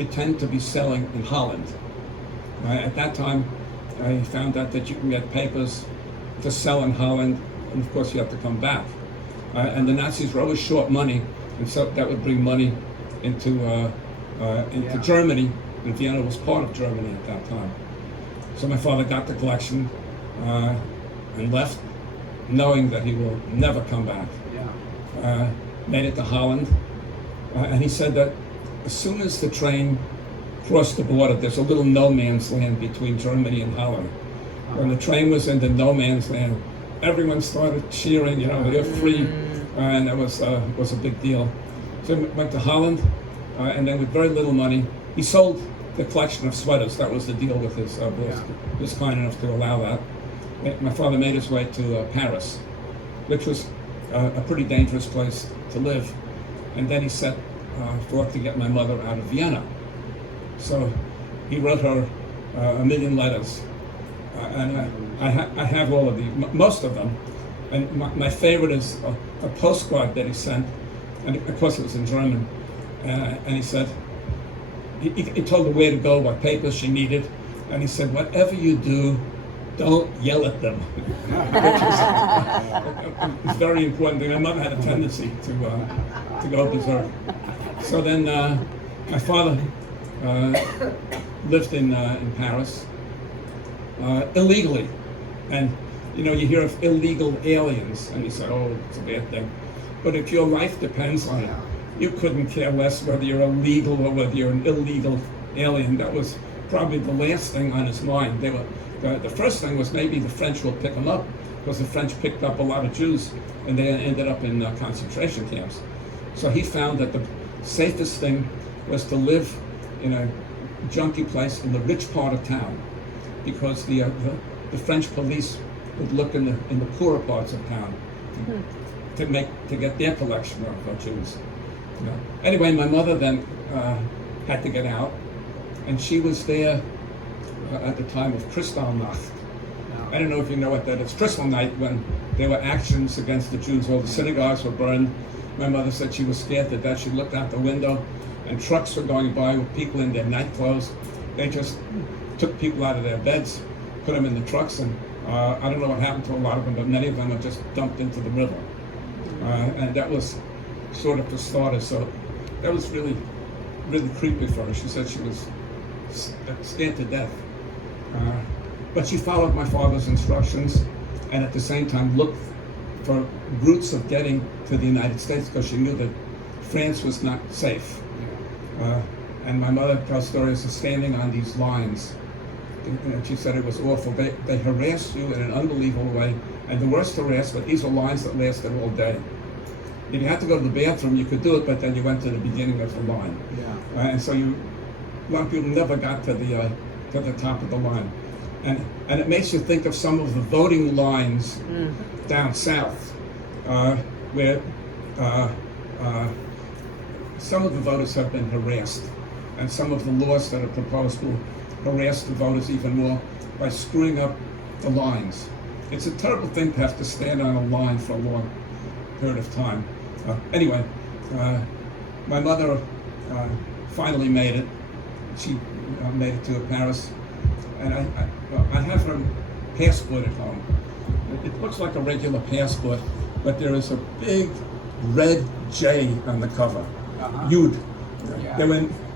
pretend to be selling in Holland. At that time, I found out that you can get papers to sell in Holland, and of course you have to come back. And the Nazis were always short money, and so that would bring money into Germany, and Vienna was part of Germany at that time. So my father got the collection and left, knowing that he will never come back. Made it to Holland, and he said that as soon as the train crossed the border, there's a little no man's land between Germany and Holland. When the train was in the no man's land, everyone started cheering, they're free, and it was a big deal. So he went to Holland, and then with very little money, he sold the collection of sweaters. That was the deal with his boss. He was kind enough to allow that. My father made his way to Paris, which was a pretty dangerous place to live. And then he set forth to get my mother out of Vienna. So he wrote her a million letters. And I have all of these, most of them. And my favorite is a postcard that he sent, and of course it was in German. And he said, he told her where to go, what papers she needed, and he said, whatever you do, don't yell at them. Which is a very important thing. My mother had a tendency to go berserk. So then my father lived in Paris illegally. And you hear of illegal aliens, and you say, oh, it's a bad thing. But if your life depends on it, you couldn't care less whether you're illegal or whether you're an illegal alien. That was probably the last thing on his mind. The first thing was maybe the French will pick them up, because the French picked up a lot of Jews, and they ended up in concentration camps. So he found that the safest thing was to live in a junky place in the rich part of town, because the French police would look in the poorer parts of town to get their collection of Jews. Anyway, my mother then had to get out, and she was there at the time of Kristallnacht. I don't know if you know what that is. Kristallnacht, when there were actions against the Jews, all the synagogues were burned. My mother said she was scared to death. She looked out the window, and trucks were going by with people in their night clothes. They just took people out of their beds, put them in the trucks, and I don't know what happened to a lot of them, but many of them were just dumped into the river. And that was sort of the starter. So that was really, really creepy for her. She said she was scared to death. But she followed my father's instructions, and at the same time looked for routes of getting to the United States, because she knew that France was not safe. And my mother tells stories of standing on these lines. And she said it was awful. They harassed you in an unbelievable way. And the worst harassment, these were lines that lasted all day. If you had to go to the bathroom, you could do it, but then you went to the beginning of the line. And so a lot of people never got to the top of the line. And it makes you think of some of the voting lines down south, where some of the voters have been harassed, and some of the laws that are proposed will harass the voters even more by screwing up the lines. It's a terrible thing to have to stand on a line for a long period of time. Anyway, my mother finally made it. She made it to Paris, and I have her passport at home. It looks like a regular passport, but there is a big red J on the cover. Yud.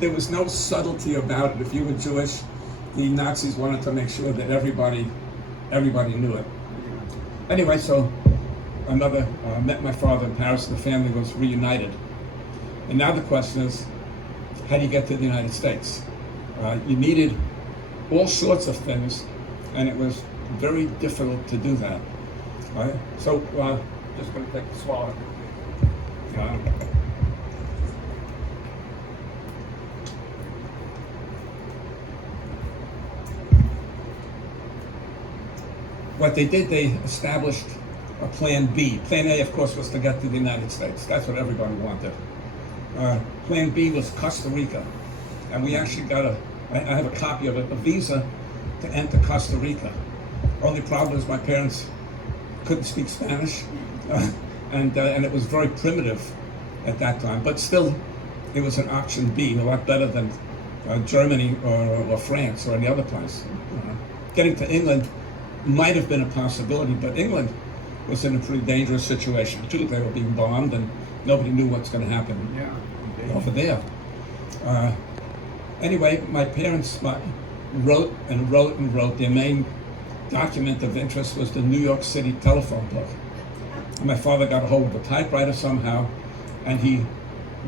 There was no subtlety about it. If you were Jewish, the Nazis wanted to make sure that everybody knew it. Anyway, so my mother met my father in Paris, and the family was reunited. And now the question is, how do you get to the United States? You needed all sorts of things, and it was very difficult to do that. Right? So, just going to take a swallow. What they did, they established a plan B. Plan A, of course, was to get to the United States. That's what everybody wanted. Plan B was Costa Rica. And we actually got I have a copy of it, a visa to enter Costa Rica. Only problem is my parents couldn't speak Spanish, and it was very primitive at that time. But still, it was an option B, a lot better than Germany or France or any other place. Getting to England might have been a possibility, but England was in a pretty dangerous situation too. They were being bombed, and nobody knew what's going to happen over there. Anyway, my parents wrote and wrote and wrote. Their main document of interest was the New York City telephone book. And my father got a hold of a typewriter somehow, and he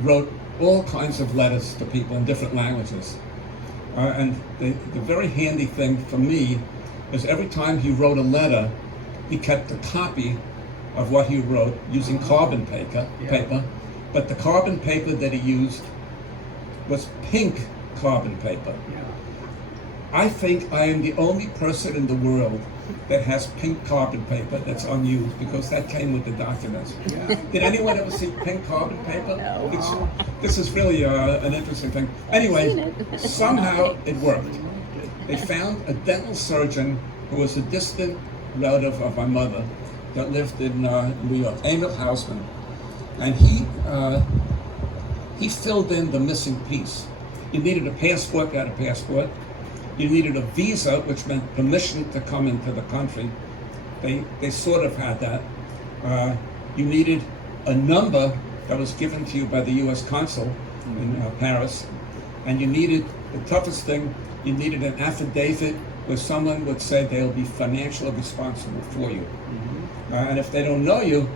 wrote all kinds of letters to people in different languages. And the very handy thing for me is every time he wrote a letter, he kept a copy of what he wrote using carbon paper, but the carbon paper that he used was pink carbon paper. I think I am the only person in the world that has pink carbon paper that's unused, because that came with the documents. Did anyone ever see pink carbon paper? No. This is really an interesting thing. Anyway, somehow it worked. They found a dental surgeon who was a distant relative of my mother that lived in New York, Emil Hausman, and he filled in the missing piece. You needed a passport, got a passport. You needed a visa, which meant permission to come into the country. They sort of had that. You needed a number that was given to you by the U.S. consul in Paris. And you needed, the toughest thing, you needed an affidavit where someone would say they'll be financially responsible for you. And if they don't know you,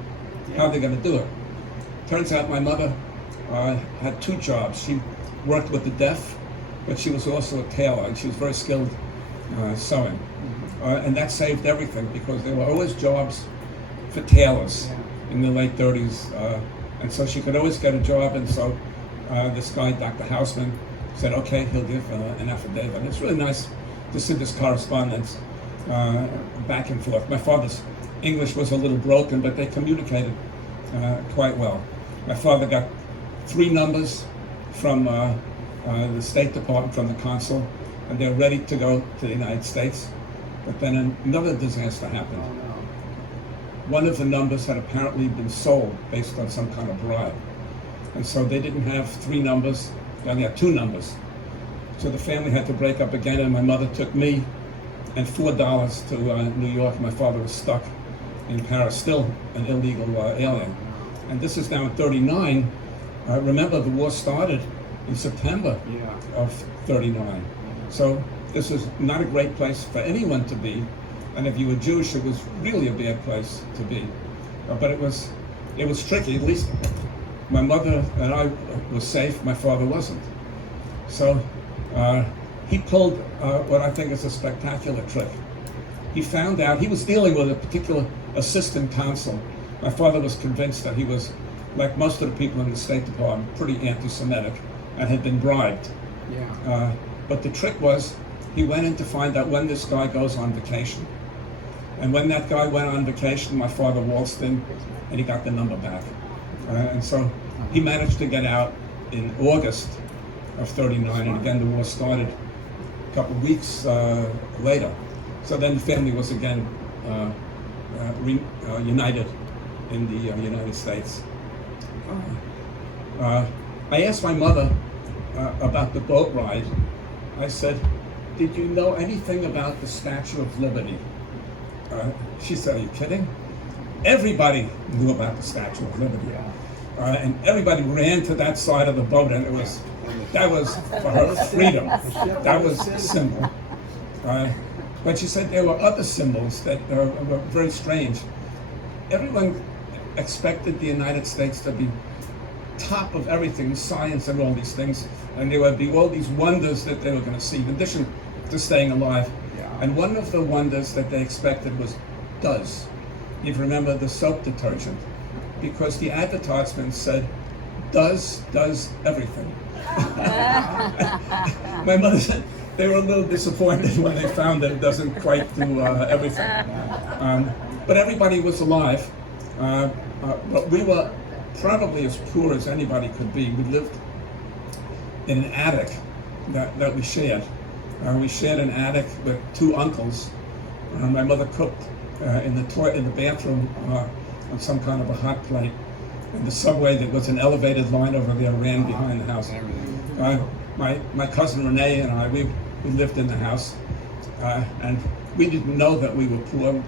how are they going to do it? Turns out my mother had two jobs. She worked with the deaf, but she was also a tailor, and she was very skilled sewing. And that saved everything, because there were always jobs for tailors in the late 30s. And so she could always get a job, and so this guy, Dr. Hausman, said, okay, he'll give an affidavit. And it's really nice to see this correspondence back and forth. My father's English was a little broken, but they communicated quite well. My father got 3 numbers from the State Department, from the consul, and they're ready to go to the United States. But then another disaster happened. One of the numbers had apparently been sold based on some kind of bribe. And so they didn't have 3 numbers, they only had 2 numbers. So the family had to break up again, and my mother took me and $4 to New York. My father was stuck in Paris, still an illegal alien. And this is now in 39. Remember, the war started in September of 39. So this is not a great place for anyone to be. And if you were Jewish, it was really a bad place to be. But it was tricky. At least my mother and I were safe, my father wasn't. So he pulled what I think is a spectacular trick. He found out, he was dealing with a particular assistant consul. My father was convinced that he was, like most of the people in the State Department, pretty anti-Semitic and had been bribed. But the trick was, he went in to find out when this guy goes on vacation. And when that guy went on vacation, my father waltzed in and he got the number back. And so he managed to get out in August of 39, and again the war started a couple of weeks later. So then the family was again united in the United States. I asked my mother about the boat ride. I said, did you know anything about the Statue of Liberty? She said, are you kidding? Everybody knew about the Statue of Liberty. And everybody ran to that side of the boat, and that was for her freedom. That was a symbol. But she said there were other symbols that were very strange. Everyone expected the United States to be top of everything, science and all these things, and there would be all these wonders that they were going to see, in addition to staying alive. And one of the wonders that they expected was Duz. You'd remember the soap detergent, because the advertisement said, Duz does everything. My mother said they were a little disappointed when they found that it doesn't quite do everything. But everybody was alive. But we were probably as poor as anybody could be. We lived in an attic that we shared. We shared an attic with 2 uncles. My mother cooked in the bathroom on some kind of a hot plate. And the subway, that was an elevated line over there, ran behind the house. my cousin Renee and I, we lived in the house, and we didn't know that we were poor.